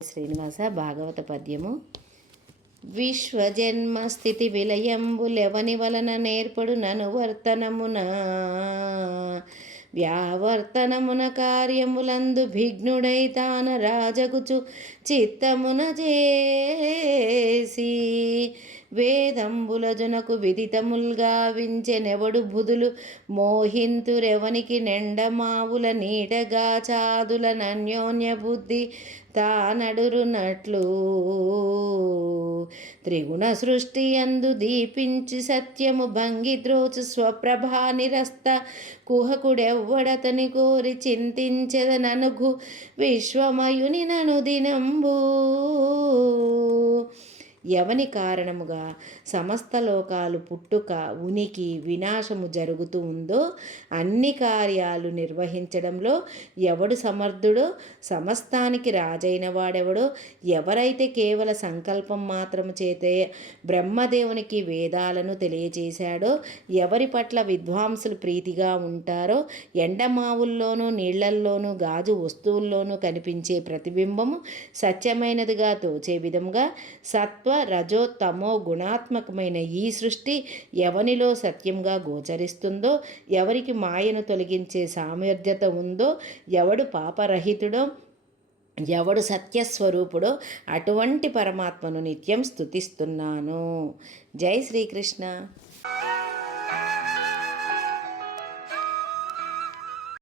శ్రీనివాస భాగవత పద్యము. విశ్వజన్మస్థితి విలయంబులెవని వలన నేర్పడు ననువర్తనమున వ్యావర్తనమున కార్యములందు భిగ్నుడై తాన రాజగుచు చిత్తమున చేసి వేదంబులజునకు విదితముల్గా వించెనెవడు బుధులు మోహింతురెవనికి నెండమావుల నీడగా చాదుల నన్యోన్య బుద్ధి తానడురునట్లు త్రిగుణ సృష్టి అందు దీపించి సత్యము భంగి ద్రోచు స్వప్రభా నిరస్త కుహకుడెవ్వడతని కోరి చింతించెదననుగు విశ్వమయుని నను దినంబు ఎవని కారణముగా సమస్త లోకాలు పుట్టుక ఉనికి వినాశము జరుగుతూ ఉందో అన్ని కార్యాలు నిర్వహించడంలో ఎవడు సమర్థుడో సమస్తానికి రాజైన వాడెవడో ఎవరైతే కేవల సంకల్పం మాత్రము చేతే బ్రహ్మదేవునికి వేదాలను తెలియచేశాడో ఎవరి పట్ల విద్వాంసులు ప్రీతిగా ఉంటారో ఎండమావుల్లోనూ నీళ్లల్లోనూ గాజు వస్తువుల్లోనూ కనిపించే ప్రతిబింబము సత్యమైనదిగా తోచే విధంగా సత్వ రజో తమో గుణాత్మకమైన ఈ సృష్టి ఎవనిలో సత్యంగా గోచరిస్తుందో ఎవరికి మాయను తొలగించే సామర్థ్యత ఉందో ఎవడు పాపరహితుడో ఎవడు సత్యస్వరూపుడో అటువంటి పరమాత్మను నిత్యం స్తుతిస్తున్నాను. జై శ్రీకృష్ణ.